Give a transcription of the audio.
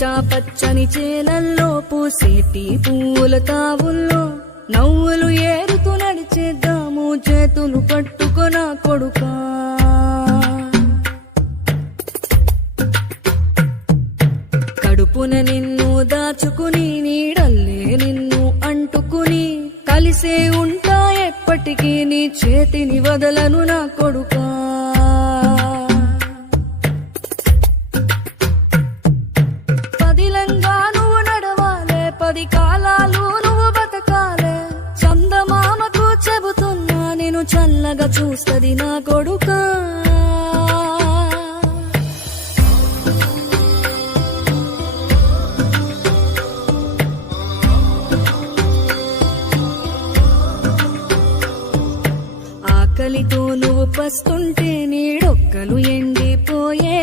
పచ్చా పచ్చని చేలల్లో పూసేటి పూల తావుల్లో నవ్వులు ఏరుతూ నడిచేద్దాము చేతులు పట్టుకొన కొడుకా. కడుపున నిన్ను దాచుకుని నీడల్లే నిన్ను అంటుకుని కలిసే ఉంటా ఎప్పటికీ నీ చేతిని వదలను నా కొడుకా. పదిలంగా నువ్వు నడవాలే, 10 కాలాలు నువ్వు బతకాలే. చందమామకు చెబుతున్నా నేను చల్లగా చూస్తది నా కొడుకా. ఆకలితో నువ్వు పస్తుంటే నీడొక్కలు ఎండిపోయే